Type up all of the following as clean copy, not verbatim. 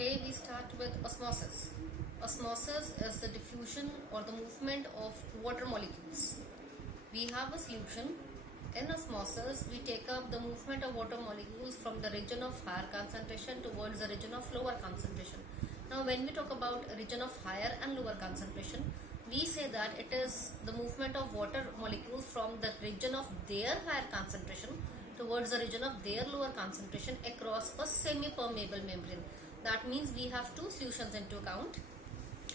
Today we start with osmosis. Osmosis is the diffusion or the movement of water molecules. We have a solution. In osmosis, we take up the movement of water molecules from the region of higher concentration towards the region of lower concentration. Now, when we talk about a region of higher and lower concentration, we say that it is the movement of water molecules from the region of their higher concentration towards the region of their lower concentration across a semi-permeable membrane. That means we have two solutions into account,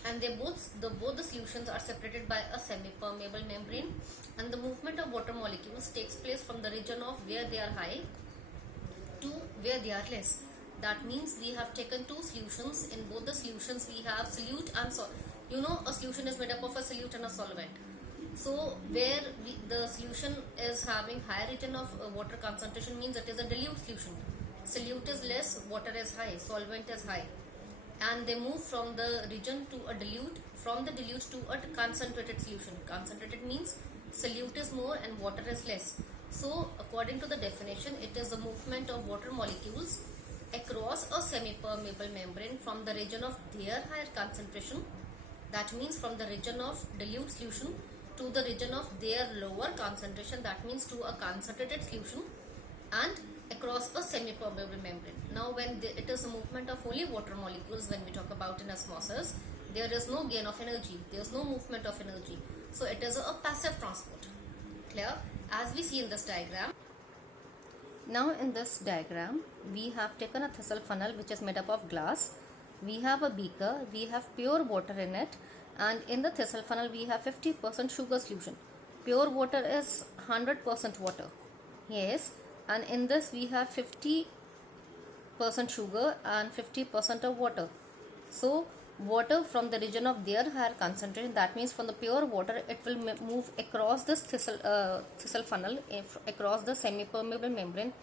and both the solutions are separated by a semi-permeable membrane, and the movement of water molecules takes place from the region of where they are high to where they are less. That means we have taken two solutions. In both the solutions we have solute and a solution is made up of a solute and a solvent. So where the solution is having higher region of water concentration means it is a dilute solution. Solute is less, water is high, solvent is high, and they move from the region to a dilute, from the dilute to a concentrated solution. Concentrated means solute is more and water is less. So according to the definition, it is the movement of water molecules across a semi-permeable membrane from the region of their higher concentration, that means from the region of dilute solution to the region of their lower concentration, that means to a concentrated solution, and across a semi-permeable membrane. Now when it is a movement of only water molecules, when we talk about in osmosis, there is no gain of energy, there is no movement of energy, so it is a passive transport. Clear? As we see in this diagram. Now in this diagram we have taken a thistle funnel which is made up of glass. We have a beaker, we have pure water in it, and in the thistle funnel we have 50% sugar solution. Pure water is 100% water. Yes, and in this we have 50% sugar and 50% of water. So water from the region of their higher concentration, that means from the pure water, it will move across this thistle funnel, across the semi-permeable membrane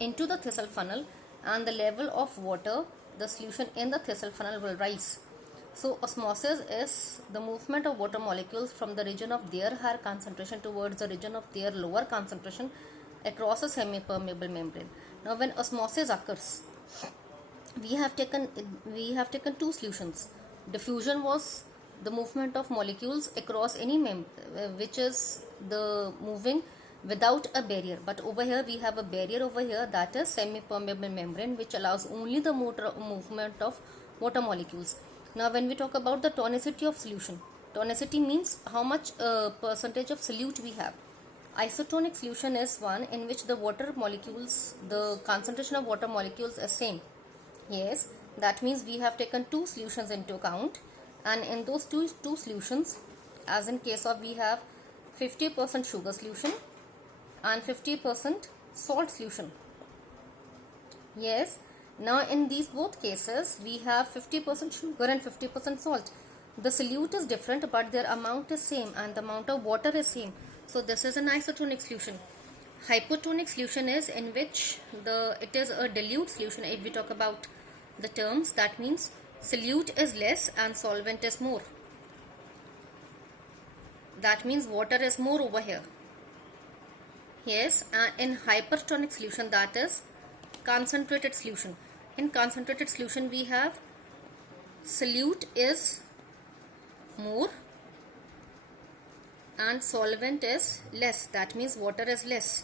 into the thistle funnel, and the level of water, the solution in the thistle funnel, will rise. So osmosis is the movement of water molecules from the region of their higher concentration towards the region of their lower concentration across a semi-permeable membrane. Now when osmosis occurs, we have taken two solutions. Diffusion was the movement of molecules across any which is the moving without a barrier, but over here we have a barrier over here, that is semi-permeable membrane, which allows only the movement of water molecules. Now when we talk about the tonicity of solution, tonicity means how much percentage of solute we have. Isotonic solution is one in which the water molecules, the concentration of water molecules is same. Yes, that means we have taken two solutions into account, and in those two solutions, as in case of, we have 50% sugar solution and 50% salt solution. Yes, now in these both cases we have 50% sugar and 50% salt. The solute is different but their amount is same and the amount of water is same. So this is an isotonic solution. Hypotonic solution is in which it is a dilute solution. If we talk about the terms, that means solute is less and solvent is more. That means water is more over here. Yes, and in hypertonic solution, that is concentrated solution. In concentrated solution we have solute is more and solvent is less, that means water is less.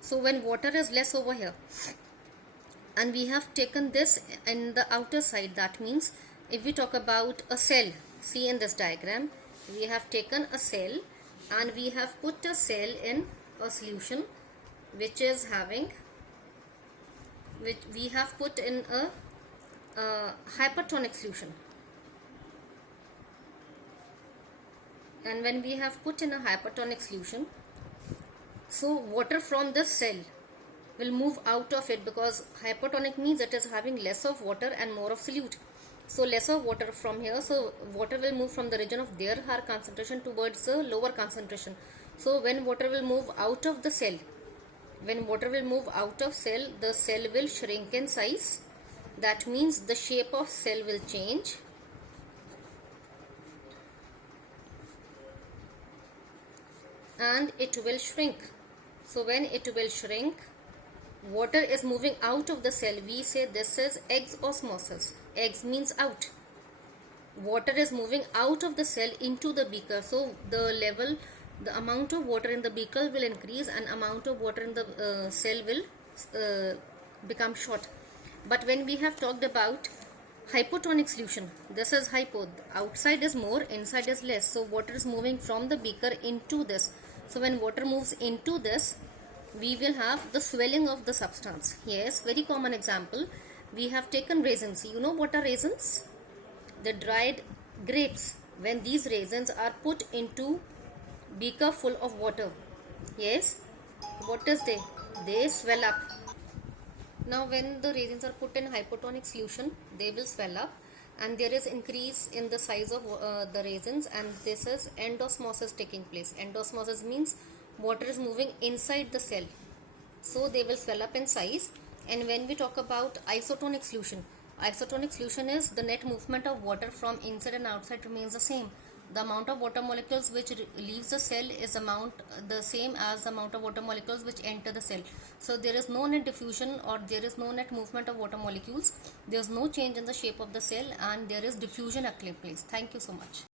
So when water is less over here, and we have taken this in the outer side, that means if we talk about a cell, see in this diagram, we have taken a cell and we have put a cell in a solution which is having, which we have put in a hypertonic solution. And when we have put in a hypertonic solution, so water from this cell will move out of it, because hypertonic means it is having less of water and more of solute. So less of water from here, so water will move from the region of their higher concentration towards the lower concentration. So when water will move out of the cell, when water will move out of cell, the cell will shrink in size. That means the shape of cell will change. And it will shrink. So when it will shrink, water is moving out of the cell, we say this is exosmosis. Ex means out. Water is moving out of the cell into the beaker, so the amount of water in the beaker will increase and amount of water in the cell will become short. But when we have talked about hypotonic solution, this is hypo, outside is more, inside is less, so water is moving from the beaker into this. So when water moves into this, we will have the swelling of the substance. Yes, very common example, we have taken raisins. You know what are raisins? The dried grapes. When these raisins are put into beaker full of water, yes, what does they swell up. Now when the raisins are put in hypotonic solution, they will swell up and there is increase in the size of the raisins, and this is endosmosis taking place. Endosmosis means water is moving inside the cell, so they will swell up in size. And when we talk about isotonic solution, isotonic solution is the net movement of water from inside and outside remains the same. The amount of water molecules which leaves the cell is the same as the amount of water molecules which enter the cell. So there is no net diffusion or there is no net movement of water molecules. There is no change in the shape of the cell and there is diffusion taking place. Thank you so much.